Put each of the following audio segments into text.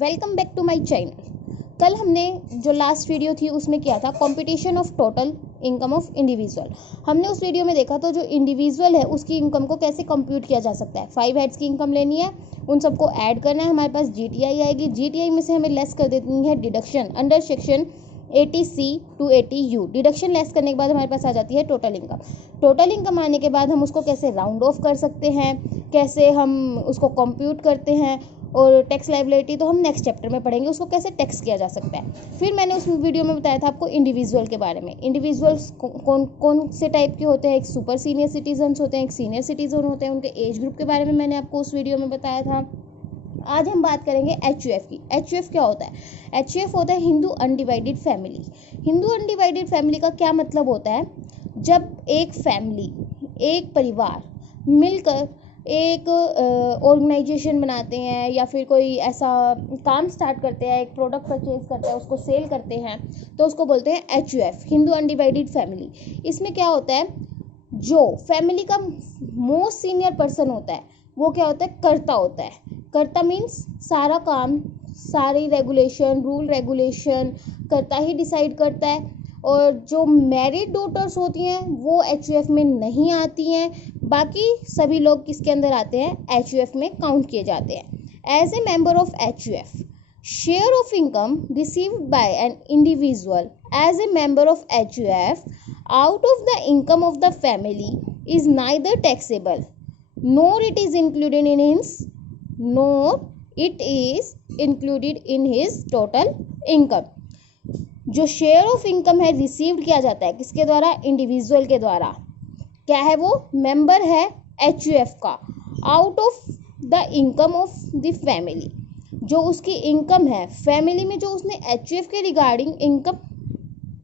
Welcome back to my channel. कल हमने जो लास्ट वीडियो थी उसमें किया था competition of total income of individual. हमने उस वीडियो में देखा तो जो इंडिविजुअल है उसकी इनकम को कैसे कंप्यूट किया जा सकता है। 5 हेड्स की इनकम लेनी है, उन सबको ऐड करना है, हमारे पास जीटीआई आएगी। जीटीआई में से हमें लेस कर देनी है deduction under section 80C to 80U। Deduction less करने के बाद हमारे पास आ जाती है टोटल इनकम। टोटल इनकम आने के बाद हम उसको कैसे राउंड ऑफ कर सकते हैं, कैसे हम उसको कंप्यूट करते हैं, और टैक्स लायबिलिटी तो हम नेक्स्ट चैप्टर में पढ़ेंगे, उसको कैसे टैक्स किया जा सकता है। फिर मैंने उस वीडियो में बताया था आपको इंडिविजुअल के बारे में। इंडिविजुअल्स कौन कौन से टाइप के होते हैं, एक सुपर सीनियर सिटीजन्स होते हैं, एक सीनियर सिटीजन होते हैं, उनके एज ग्रुप के बारे में मैंने आपको उस वीडियो में बताया था। आज हम बात करेंगे एचयूएफ की। एचयूएफ क्या होता है? एचयूएफ होता है Hindu undivided family. Hindu undivided family का क्या मतलब होता है? जब एक फैमिली, एक परिवार मिलकर एक ऑर्गेनाइजेशन बनाते हैं या फिर कोई ऐसा काम स्टार्ट करते हैं, एक प्रोडक्ट परचेज करते हैं, उसको सेल करते हैं, तो उसको बोलते हैं एचयूएफ, हिंदू अनडिवाइडेड फैमिली। इसमें क्या होता है, जो फैमिली का मोस्ट सीनियर पर्सन होता है वो क्या होता है? कर्ता होता है। कर्ता मीन्स सारा काम, सारी रेगुलेशन, रूल रेगुलेशन कर्ता ही डिसाइड करता है। और जो मैरिड डॉटर्स होती हैं वो एचयूएफ में नहीं आती हैं, बाकी सभी लोग किसके अंदर आते हैं? एचयूएफ में काउंट किए जाते हैं। As a member of HUF, share of income received by an individual as a member of HUF out of the income of the family is neither taxable nor it is included in his total income। जो share of income है received किया जाता है किसके द्वारा? Individual के द्वारा। क्या है वो? मेंबर है एचयूएफ का। Out of the income of the family, जो उसकी इनकम है फैमिली में, जो उसने एचयूएफ के रिगार्डिंग इनकम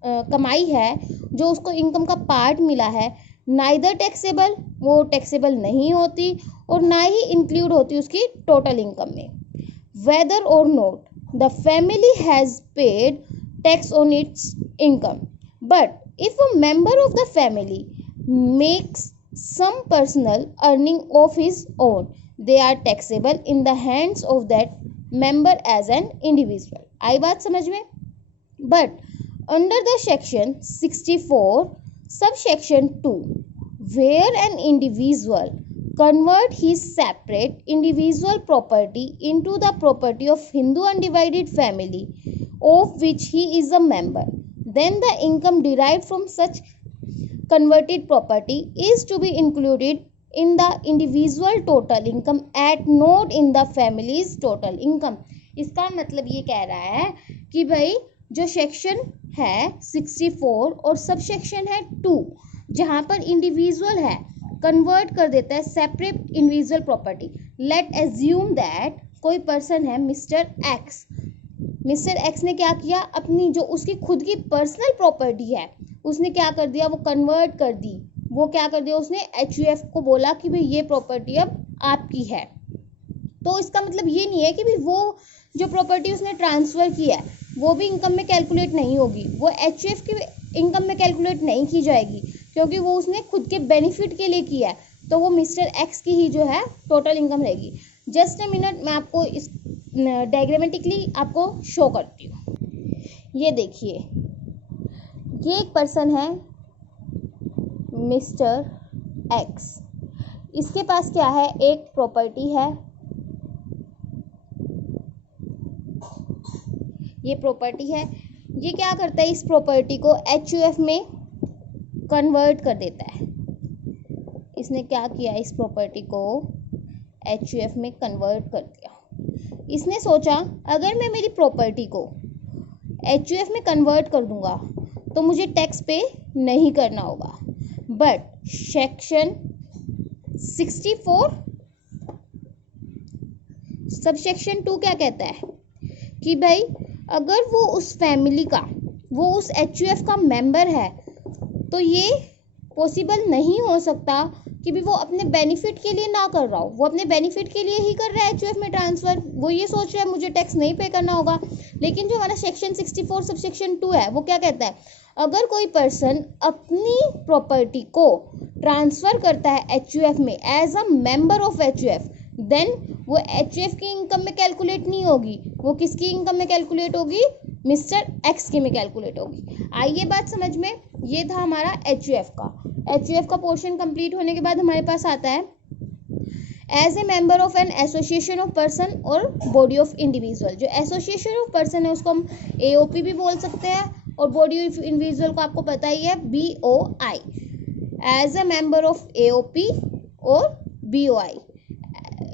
कमाई है, जो उसको इनकम का पार्ट मिला है, नाइदर टैक्सेबल, वो टैक्सेबल नहीं होती और ना ही इंक्लूड होती उसकी टोटल इनकम में। वेदर और not the family has paid tax on its income, but if a member of the family makes some personal earning of his own, they are taxable in the hands of that member as an individual. आई बात समझ में? But under the section 64 subsection 2, where an individual convert his separate individual property into the property of Hindu undivided family of which he is a member, then the income derived from such converted property is to be included in the individual total income and not in the family's total income। इसका मतलब ये कह रहा है कि भाई जो section है 64 और सब सेक्शन है 2, जहाँ पर इंडिविजुअल है कन्वर्ट कर देता है separate individual property. Late assume that कोई पर्सन है मिस्टर एक्स। मिस्टर एक्स ने क्या किया? अपनी जो उसकी खुद की पर्सनल प्रॉपर्टी है उसने क्या कर दिया? वो कन्वर्ट कर दी। वो क्या कर दिया? उसने एचयूएफ को बोला कि भाई ये प्रॉपर्टी अब आपकी है। तो इसका मतलब ये नहीं है कि भाई वो जो प्रॉपर्टी उसने ट्रांसफ़र की है वो भी इनकम में कैलकुलेट नहीं होगी, वो एचयूएफ की इनकम में कैलकुलेट नहीं की जाएगी, क्योंकि वो उसने खुद के बेनिफिट के लिए किया है। तो वो मिस्टर एक्स की ही जो है टोटल इनकम रहेगी। जस्ट ए मिनट, मैं आपको इस डायग्रामेटिकली आपको शो करती हूँ। ये देखिए, ये एक पर्सन है मिस्टर एक्स। इसके पास क्या है? एक प्रॉपर्टी है, ये प्रॉपर्टी है। ये क्या करता है? इस प्रॉपर्टी को एचयूएफ में कन्वर्ट कर देता है। इसने क्या किया? इस प्रॉपर्टी को एचयूएफ में कन्वर्ट कर दिया। इसने सोचा अगर मैं मेरी प्रॉपर्टी को एचयूएफ में कन्वर्ट कर दूंगा तो मुझे टैक्स पे नहीं करना होगा। बट सेक्शन 64 सब सेक्शन 2 क्या कहता है कि भाई अगर वो उस फैमिली का, वो उस एचयूएफ का मेंबर है, तो ये पॉसिबल नहीं हो सकता कि भी वो अपने बेनिफिट के लिए ना कर रहा हो। वो अपने बेनिफिट के लिए ही कर रहा है एचयूएफ में ट्रांसफ़र। वो ये सोच रहा है मुझे टैक्स नहीं पे करना होगा। लेकिन जो हमारा सेक्शन 64 सब सेक्शन 2 है वो क्या कहता है? अगर कोई पर्सन अपनी प्रॉपर्टी को ट्रांसफ़र करता है एचयूएफ में as a member of HUF, then वो HUF की इनकम में कैलकुलेट नहीं होगी, वो किसकी इनकम में कैलकुलेट होगी, मिस्टर एक्स की में कैलकुलेट होगी। आइए बात समझ में, ये था हमारा HUF का। HUF का पोर्शन कंप्लीट होने के बाद हमारे पास आता है as a member of an association of person और बॉडी ऑफ इंडिविजुअल। जो एसोसिएशन ऑफ पर्सन है उसको हम AOP भी बोल सकते हैं, और बॉडी ऑफ इंडिविजुअल को आपको पता ही है BOI। As a member of AOP और BOI।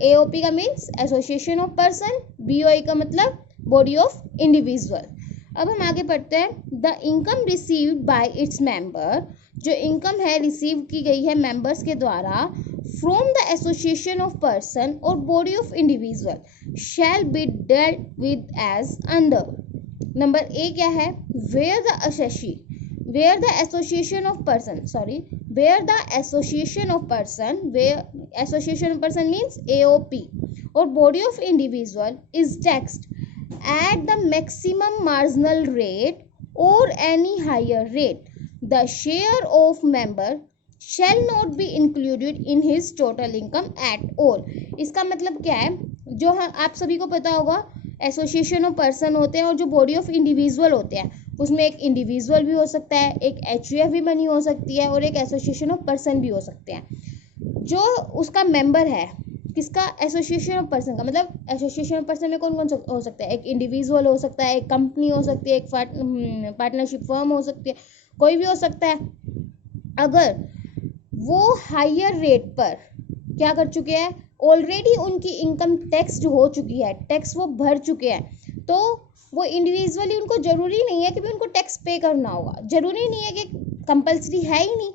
AOP का means association of person, BOI का मतलब बॉडी ऑफ इंडिविजुअल। अब हम आगे पढ़ते हैं। The income received by its member, जो इनकम है रिसीव की गई है मेंबर्स के द्वारा from the association of person और body of individual shall be dealt with as under. Number A क्या है, where the association of person means AOP और body of individual is taxed at the maximum marginal rate or any higher rate, the share of member shall not be included in his total income at all। इसका मतलब क्या है, जो आप सभी को पता होगा एसोसिएशन ऑफ पर्सन होते हैं और जो बॉडी ऑफ इंडिविजुअल होते हैं, उसमें एक इंडिविजुअल भी हो सकता है, एक HUF भी बनी हो सकती है और एक एसोसिएशन ऑफ पर्सन भी हो सकते हैं। जो उसका मेंबर है किसका, एसोसिएशन ऑफ पर्सन का, मतलब एसोसिएशन ऑफ पर्सन में कौन कौन हो सकता है, एक इंडिविजुअल हो सकता है, एक कंपनी हो सकती है, एक पार्टनरशिप फर्म हो सकती है, कोई भी हो सकता है। अगर वो हायर रेट पर क्या कर चुके हैं, ऑलरेडी उनकी इनकम टैक्स हो चुकी है, टैक्स वो भर चुके हैं, तो वो इंडिविजुअली उनको जरूरी नहीं है कि भी उनको टैक्स पे करना होगा, जरूरी नहीं है कि कंपल्सरी है ही नहीं,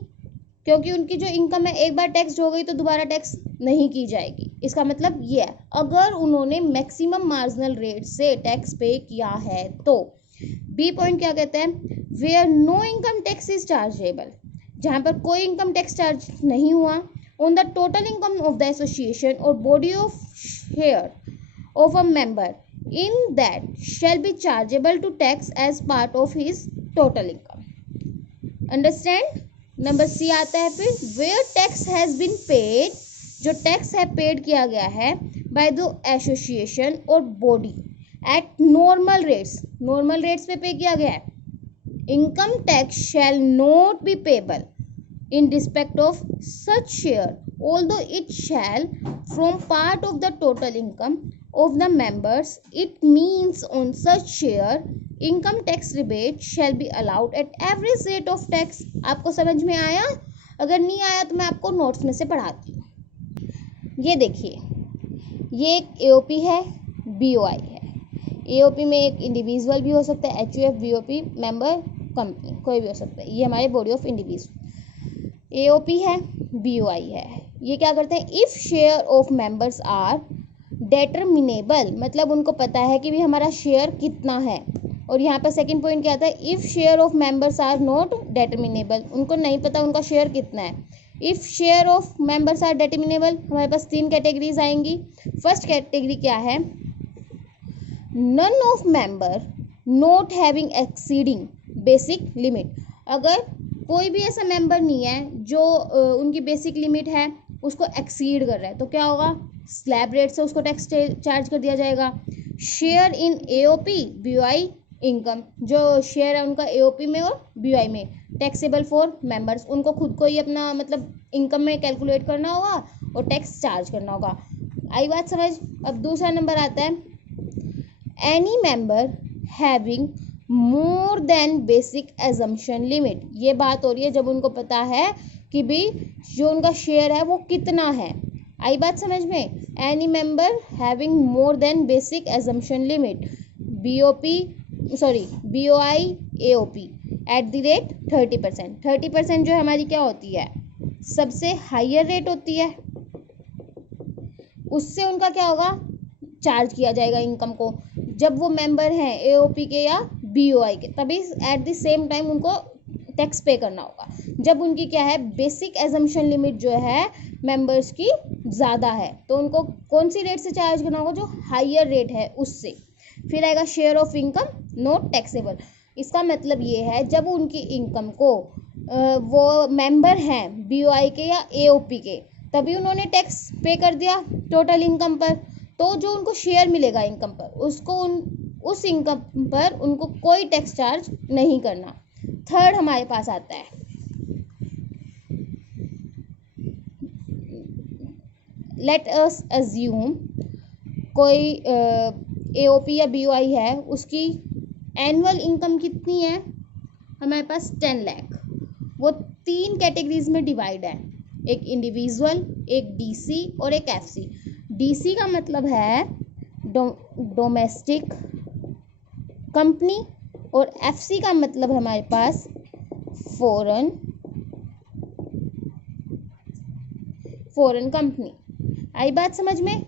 क्योंकि उनकी जो इनकम है एक बार टैक्स हो गई तो दोबारा टैक्स नहीं की जाएगी। इसका मतलब ये है, अगर उन्होंने मैक्सिमम मार्जिनल रेट से टैक्स पे किया है तो। बी पॉइंट क्या कहते हैं, where no income tax is chargeable, जहां पर कोई इनकम टैक्स चार्ज नहीं हुआ, on the total income of the association और body of share of a member in that shall be chargeable to tax as part of his total income. Understand. Number C आता है फिर, where tax has been paid, जो tax है paid किया गया है by the association और body at normal rates पे किया गया है, income tax shall not be payable in respect of such share, although it shall form part of the total income of the members. It means on such share income tax rebate shall be allowed at average rate of tax। आपको समझ में आया? अगर नहीं आया तो मैं आपको नोट्स में से पढ़ाती हूँ। ये देखिए, ये एक AOP है, BOI है। AOP में एक इंडिविजुअल भी हो सकता है, HUF, BOP, मेंबर, कंपनी, कोई भी हो सकता है। ये हमारे बॉडी ऑफ इंडिविजुअल। AOP है, BOI है। ये क्या करते हैं, if share of members are determinable, मतलब उनको पता है कि भी हमारा शेयर कितना है। और यहाँ पर सेकंड पॉइंट क्या आता है, if share of members are not determinable, उनको नहीं पता उनका शेयर कितना है। If share of members are determinable, हमारे पास 3 कैटेगरीज आएंगी। फर्स्ट कैटेगरी क्या है, none of member not having exceeding basic limit. अगर कोई भी ऐसा मेंबर नहीं है जो उनकी बेसिक लिमिट है उसको एक्सीड कर रहा है, तो क्या होगा, स्लैब रेट से उसको टैक्स चार्ज कर दिया जाएगा। Share in AOP BOI income, जो शेयर है उनका AOP में और BOI में, टैक्सेबल फॉर मेंबर्स, उनको खुद को ही अपना मतलब इनकम में कैलकुलेट करना होगा और टैक्स चार्ज करना होगा। आई बात समझ। अब दूसरा नंबर आता है, any member having more than basic assumption limit. ये बात हो रही है जब उनको पता है कि भी जो उनका शेयर है वो कितना है। आई बात समझ में, any member having more than basic assumption limit, BOI AOP at the rate 30%। 30% जो हमारी क्या होती है, सबसे हायर रेट होती है, उससे उनका क्या होगा, चार्ज किया जाएगा इनकम को। जब वो मेंबर हैं AOP के या BOI के, तभी एट द सेम टाइम उनको टैक्स पे करना होगा। जब उनकी क्या है, बेसिक एजम्पशन लिमिट जो है मेंबर्स की ज़्यादा है, तो उनको कौन सी रेट से चार्ज करना होगा, जो हायर रेट है उससे। फिर आएगा share of income not taxable. इसका मतलब ये है जब उनकी इनकम को वो मेंबर हैं BOI के या AOP के, तभी उन्होंने टैक्स पे कर दिया टोटल इनकम पर, तो जो उनको शेयर मिलेगा इनकम पर, उसको उस इनकम पर उनको कोई टैक्स चार्ज नहीं करना। थर्ड हमारे पास आता है लेट अस अज्यूम कोई एओपी या बीओआई है, उसकी एनुअल इनकम कितनी है हमारे पास 10 लाख। वो 3 कैटेगरीज में डिवाइड है, एक इंडिविजुअल, एक डीसी और एक एफसी। डीसी का मतलब है डोमेस्टिक कंपनी और एफसी का मतलब है हमारे पास फॉरेन कंपनी। आई बात समझ में?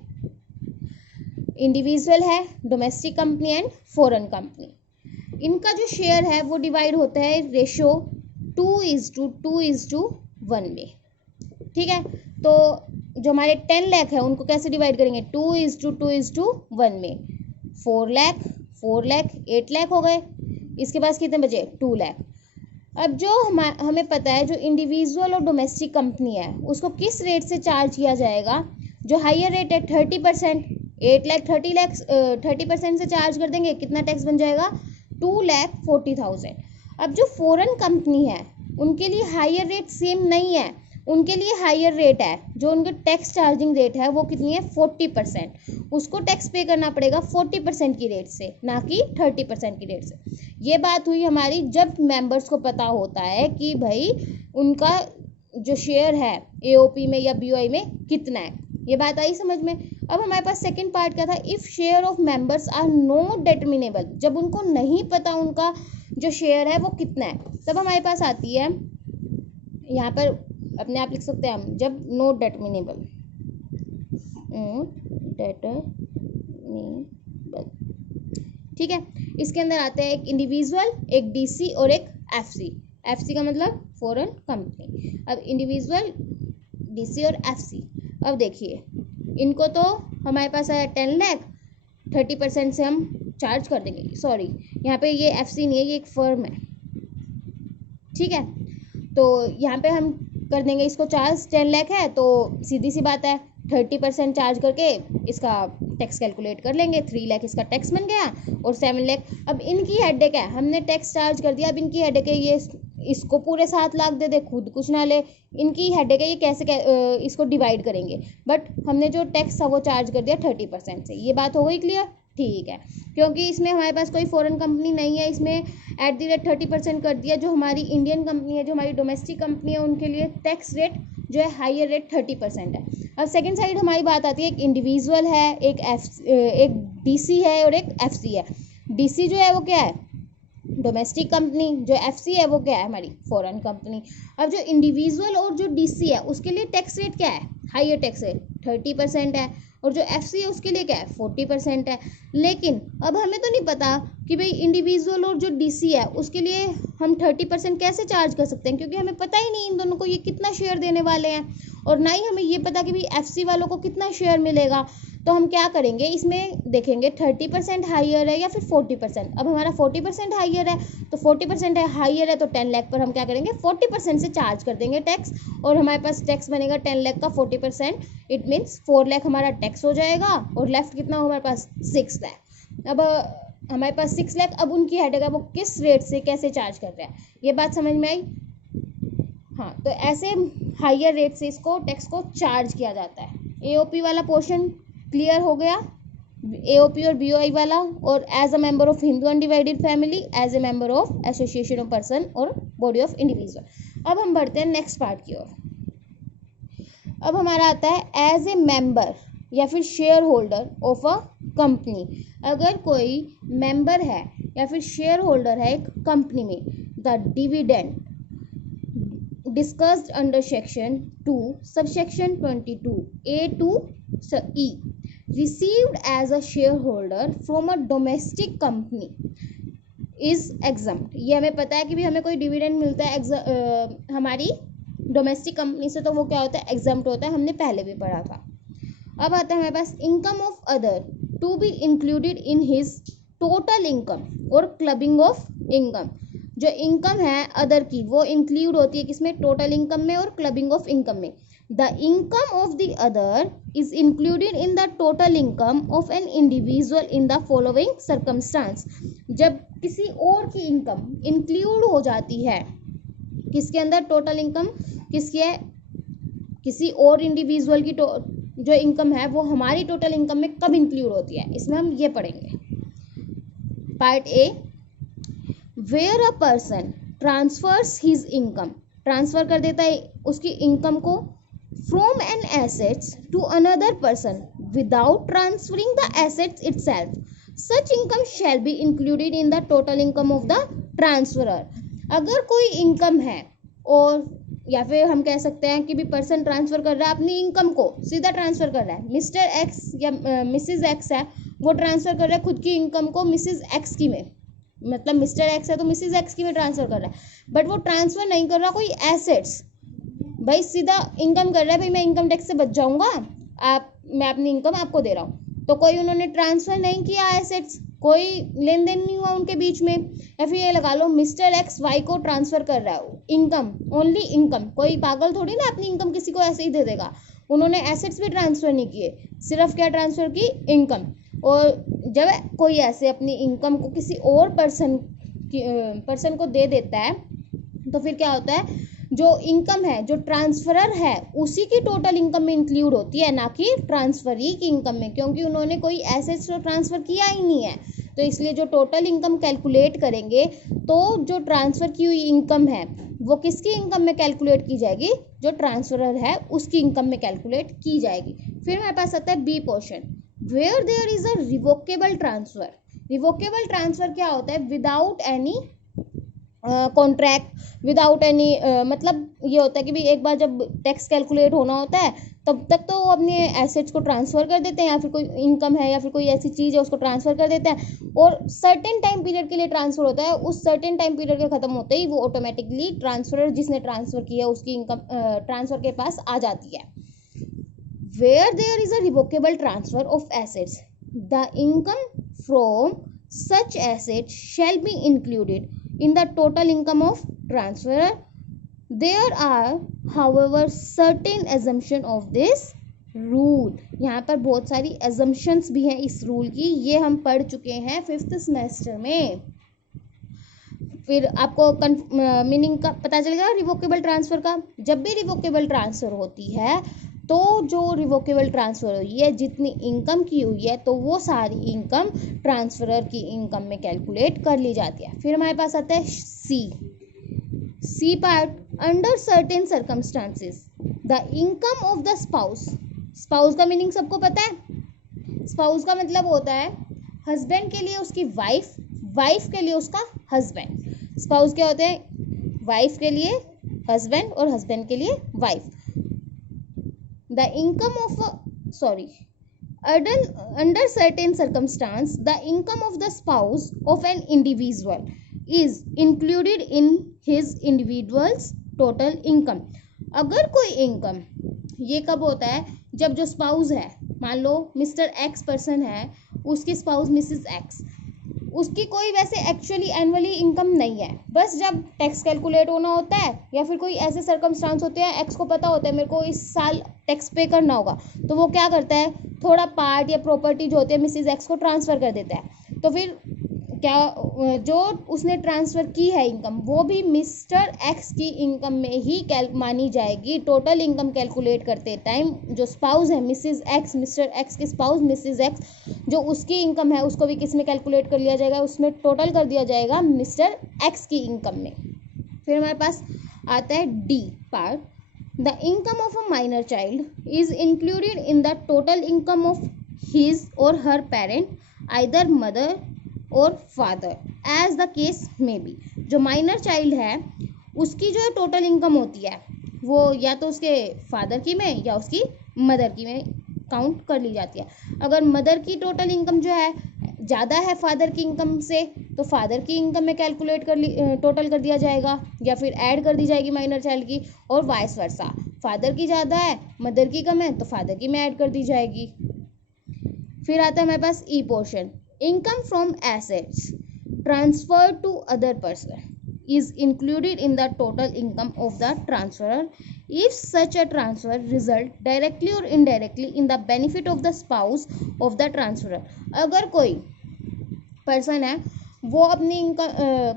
इंडिविजुअल है, domestic company and foreign company. इनका जो शेयर है वो डिवाइड होता है रेशो 2:1 में। ठीक है, तो जो हमारे 10 लाख है उनको कैसे डिवाइड करेंगे? 2:2:1 में। 4 लाख 8 लाख हो गए। इसके पास कितने बचे? 2 लाख। अब जो हमें पता है जो इंडिविजुअल और डोमेस्टिक कंपनी है उसको किस रेट से चार्ज किया जाएगा? जो हाइयर रेट है 30%। 8 लाख 30% से चार्ज कर देंगे, कितना टैक्स बन जाएगा? 2,40,000। अब जो फॉरेन कंपनी है उनके लिए हाइयर रेट सेम नहीं है, उनके लिए हाइयर रेट है। जो उनके टैक्स चार्जिंग रेट है वो कितनी है? 40%। उसको टैक्स पे करना पड़ेगा 40% की रेट से, ना कि 30% की रेट से। ये बात हुई हमारी जब मेंबर्स को पता होता है कि भाई उनका जो शेयर है एओपी में या बीओआई में कितना है। ये बात आई समझ में? अब हमारे पास सेकंड पार्ट क्या था? If share of members are not determinable. जब उनको नहीं पता उनका जो शेयर है वो कितना है, तब हमारे पास आती है, यहाँ पर अपने आप लिख सकते हैं हम, जब नॉट डिटरमिनेबल। ठीक है, इसके अंदर आते हैं एक इंडिविजुअल, एक डीसी और एक एफसी। एफसी का मतलब फॉरेन कंपनी। अब इंडिविजुअल, डीसी और एफसी। अब देखिए इनको तो हमारे पास आया 10 लाख, 30% से हम चार्ज कर देंगे। सॉरी, यहाँ पे ये एफसी नहीं है, ये एक फर्म है। ठीक है, तो यहाँ पे हम कर देंगे इसको चार्ज। 10 लाख है तो सीधी सी बात है 30% चार्ज करके इसका टैक्स कैलकुलेट कर लेंगे। 3 लाख इसका टैक्स बन गया और 7 लाख। अब इनकी हेडेक है, हमने टैक्स चार्ज कर दिया। अब इनकी हेडेक है ये इसको पूरे 7 लाख दे दे, खुद कुछ ना ले। इनकी हेडेक है ये कैसे इसको डिवाइड करेंगे। बट हमने जो टैक्स था वो चार्ज कर दिया 30% से। ये बात हो गई क्लियर? ठीक है, क्योंकि इसमें हमारे पास कोई फॉरेन कंपनी नहीं है, इसमें एट द रेट 30% कर दिया। जो हमारी इंडियन कंपनी है, जो हमारी डोमेस्टिक कंपनी है, उनके लिए टैक्स रेट जो है हाइयर रेट 30% है। अब सेकंड साइड हमारी बात आती है, एक इंडिविजुअल है, एक डीसी है और एक एफसी है। डीसी जो है वो क्या है? Domestic company. जो एफसी है वो क्या है? हमारी फॉरेन कंपनी। अब जो इंडिविजुअल और जो डीसी है उसके लिए टैक्स रेट क्या है? हाइयर टैक्स रेट 30% है, और जो एफसी है उसके लिए क्या है? 40% है। लेकिन अब हमें तो नहीं पता कि भाई इंडिविजुअल और जो डीसी है उसके लिए हम 30% कैसे चार्ज कर सकते हैं, क्योंकि हमें पता ही नहीं इन दोनों को ये कितना शेयर देने वाले हैं, और ना ही हमें ये पता कि भाई एफसी वालों को कितना शेयर मिलेगा। तो हम क्या करेंगे, इसमें देखेंगे 30% हाइयर है या फिर 40%। अब हमारा 40% हाइयर है, तो 40% हाइयर है तो 10 लाख पर हम क्या करेंगे? 40% से चार्ज कर देंगे टैक्स, और हमारे पास टैक्स बनेगा 10 लाख का 40%। इट मीन्स 4 लाख हमारा टैक्स हो जाएगा, और लेफ्ट कितना हो हमारे पास? 6 लाख। अब हमारे पास 6 लाख। अब उनकी हेडेक है वो किस रेट से कैसे चार्ज कर रहे हैं। ये बात समझ में आई? हाँ, तो ऐसे हाइयर रेट से इसको टैक्स को चार्ज किया जाता है। एओपी वाला पोर्शन क्लियर हो गया, एओपी और बीओआई वाला। और as a member of Hindu undivided family, as a member of association of person और बॉडी ऑफ इंडिविजुअल। अब हम बढ़ते हैं नेक्स्ट पार्ट की ओर। अब हमारा आता है एज ए मेंबर या फिर share holder of a company. अगर कोई मेंबर है या फिर शेयर होल्डर है एक कंपनी में, the dividend discussed under section 2 subsection 22A to E received as a shareholder from a domestic company is exempt। ये हमें पता है कि भी हमें कोई डिविडेंड मिलता है हमारी डोमेस्टिक कंपनी से, तो वो क्या होता है? एग्जम्प्ट होता है। हमने पहले भी पढ़ा था। अब आता है हमारे पास income of other to be included in his total income और क्लबिंग ऑफ इनकम। जो इनकम है अदर की वो इंक्लूड होती है किसमें? टोटल इनकम में और क्लबिंग ऑफ इनकम में। The income of the other is included in the total income of an individual in the following circumstance. जब किसी और की इनकम इंक्लूड हो जाती है किसके अंदर, टोटल इनकम किसकी है, किसी और इंडिविजुअल की जो इनकम है वो हमारी टोटल इनकम में कब इंक्लूड होती है, इसमें हम ये पढ़ेंगे। Part A, where a person transfers his income, transfer कर देता है उसकी इनकम को from an assets to another person without transferring the assets itself, such income shall be included in the total income of the transferor. अगर कोई income है और या फिर हम कह सकते हैं कि भी पर्सन ट्रांसफर कर रहा है अपनी इनकम को, सीधा ट्रांसफर कर रहा है, मिस्टर एक्स या मिसिज एक्स है वो ट्रांसफर कर रहा है खुद की इनकम को मिसिज एक्स की में, मतलब मिस्टर एक्स है तो मिसिज एक्स की में ट्रांसफर कर रहा है, बट वो ट्रांसफर नहीं कर रहा कोई एसेट्स, भाई सीधा इनकम कर रहा है, भाई मैं इनकम टैक्स से बच जाऊंगा, मैं अपनी इनकम आपको दे रहा हूँ, तो कोई उन्होंने ट्रांसफर नहीं किया एसेट्स, कोई लेन देन नहीं हुआ उनके बीच में। या फिर ये लगा लो मिस्टर एक्स वाई को ट्रांसफर कर रहा है इनकम, ओनली इनकम, कोई पागल थोड़ी ना अपनी इनकम किसी को ऐसे ही दे देगा, उन्होंने एसेट्स भी ट्रांसफर नहीं किए, सिर्फ क्या ट्रांसफर की, इनकम। और जब कोई ऐसे अपनी इनकम को किसी और पर्सन को दे देता है तो फिर क्या होता है, जो इनकम है जो ट्रांसफरर है उसी की टोटल इनकम में इंक्लूड होती है, ना कि ट्रांसफरी की इनकम में, क्योंकि उन्होंने कोई एसेट्स तो ट्रांसफर किया ही नहीं है। तो इसलिए जो टोटल इनकम कैलकुलेट करेंगे तो जो ट्रांसफर की हुई इनकम है वो किसकी इनकम में कैलकुलेट की जाएगी, जो ट्रांसफरर है उसकी इनकम में कैलकुलेट की जाएगी। फिर हमारे पास आता है B portion, where there is a revocable transfer. Revocable transfer क्या होता है, without any contract, without any मतलब ये होता है कि भाई एक बार जब टैक्स कैलकुलेट होना होता है तब तक तो वो अपने एसेट्स को ट्रांसफर कर देते हैं, या फिर कोई इनकम है या फिर कोई ऐसी चीज़ है उसको ट्रांसफर कर देते हैं, और सर्टेन टाइम पीरियड के लिए ट्रांसफर होता है, उस सर्टेन टाइम पीरियड के खत्म होते ही वो ऑटोमेटिकली ट्रांसफरर जिसने ट्रांसफर किया उसकी इनकम ट्रांसफर के पास आ जाती है। Where there is a revocable transfer of assets, the income from such assets shall be included in the total income of transferor. There are however certain assumption of this rule. यहाँ पर बहुत सारी assumptions भी हैं इस rule की, ये हम पढ़ चुके हैं 5th सेमेस्टर में। फिर आपको मीनिंग का पता चलेगा रिवोकेबल ट्रांसफ़र का। जब भी रिवोकेबल ट्रांसफ़र होती है तो जो रिवोकेबल ट्रांसफ़र हुई है जितनी इनकम की हुई है तो वो सारी इनकम ट्रांसफरर की इनकम में कैलकुलेट कर ली जाती है। फिर हमारे पास आता है C part, under certain circumstances the income of the spouse. Spouse का मीनिंग सबको पता है, स्पाउस का मतलब होता है हस्बैंड के लिए उसकी वाइफ, वाइफ के लिए उसका हस्बैंड। स्पाउस क्या होते हैं, वाइफ के लिए हस्बैंड और हस्बैंड के लिए wife. The income of under certain circumstance, the income of the spouse of an individual is included in his individual's total income. अगर कोई इनकम, ये कब होता है, जब जो स्पाउस है, मान लो मिस्टर एक्स पर्सन है, उसकी स्पाउस मिसिस एक्स, उसकी कोई वैसे एक्चुअली एनुअली इनकम नहीं है, बस जब टैक्स कैलकुलेट होना होता है या फिर कोई ऐसे सर्कमस्टांस होते हैं, एक्स को पता होता है मेरे को इस साल टैक्स पे करना होगा, तो वो क्या करता है, थोड़ा पार्ट या प्रॉपर्टी जो होती है मिसिज एक्स को ट्रांसफ़र कर देता है। तो फिर क्या, जो उसने ट्रांसफ़र की है इनकम वो भी मिस्टर एक्स की इनकम में ही मानी जाएगी। टोटल इनकम कैलकुलेट करते टाइम जो स्पाउस है मिसिज एक्स, मिस्टर एक्स की स्पाउस मिसिज एक्स, जो उसकी इनकम है उसको भी किस में कैलकुलेट कर लिया जाएगा, उसमें टोटल कर दिया जाएगा मिस्टर एक्स की इनकम में। फिर हमारे पास आता है D part, the income of a minor child is included in the total income of his और हर पेरेंट, आइदर मदर और फादर एज द केस में बी। जो माइनर चाइल्ड है उसकी जो टोटल इनकम होती है वो या तो उसके फादर की में या उसकी मदर की में काउंट कर ली जाती है। अगर मदर की टोटल इनकम जो है ज़्यादा है फादर की इनकम से तो फादर की इनकम में कैलकुलेट टोटल कर दिया जाएगा या फिर ऐड कर दी जाएगी माइनर चाइल्ड की, और वाइस वर्सा, फादर की ज़्यादा है मदर की कम है तो फादर की में ऐड कर दी जाएगी। फिर आता है हमारे पास ई portion, income from assets transferred to other person is included in the total income of the transferor if such a transfer result directly और indirectly in the benefit of the spouse of the transferor, अगर कोई person है वो अपनी income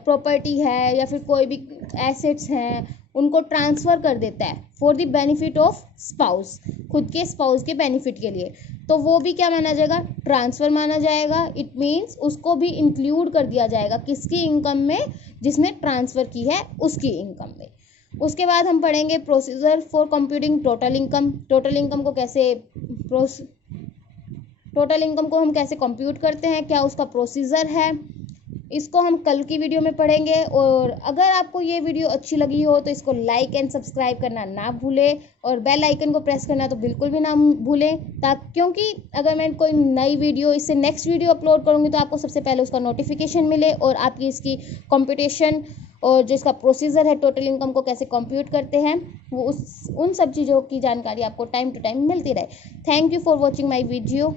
property है या फिर कोई भी एसेट्स हैं उनको ट्रांसफ़र कर देता है for the benefit of spouse, खुद के स्पाउस के बेनिफिट के लिए, तो वो भी क्या माना जाएगा, ट्रांसफ़र माना जाएगा। इट मीन्स उसको भी इंक्लूड कर दिया जाएगा किसकी इनकम में, जिसने ट्रांसफ़र की है उसकी इनकम में। उसके बाद हम पढ़ेंगे procedure for computing total income. Total income को हम कैसे कंप्यूट करते हैं, क्या उसका प्रोसीजर है, इसको हम कल की वीडियो में पढ़ेंगे। और अगर आपको ये वीडियो अच्छी लगी हो तो इसको लाइक एंड सब्सक्राइब करना ना भूलें और बेल आइकन को प्रेस करना तो बिल्कुल भी ना भूलें, क्योंकि अगर मैं कोई नई वीडियो इससे नेक्स्ट वीडियो अपलोड करूँगी तो आपको सबसे पहले उसका नोटिफिकेशन मिले और आपकी इसकी कंप्यूटेशन और जो इसका प्रोसीजर है टोटल इनकम को कैसे कंप्यूट करते हैं वो उन सब चीज़ों की जानकारी आपको टाइम टू टाइम मिलती रहे। Thank you for watching my video.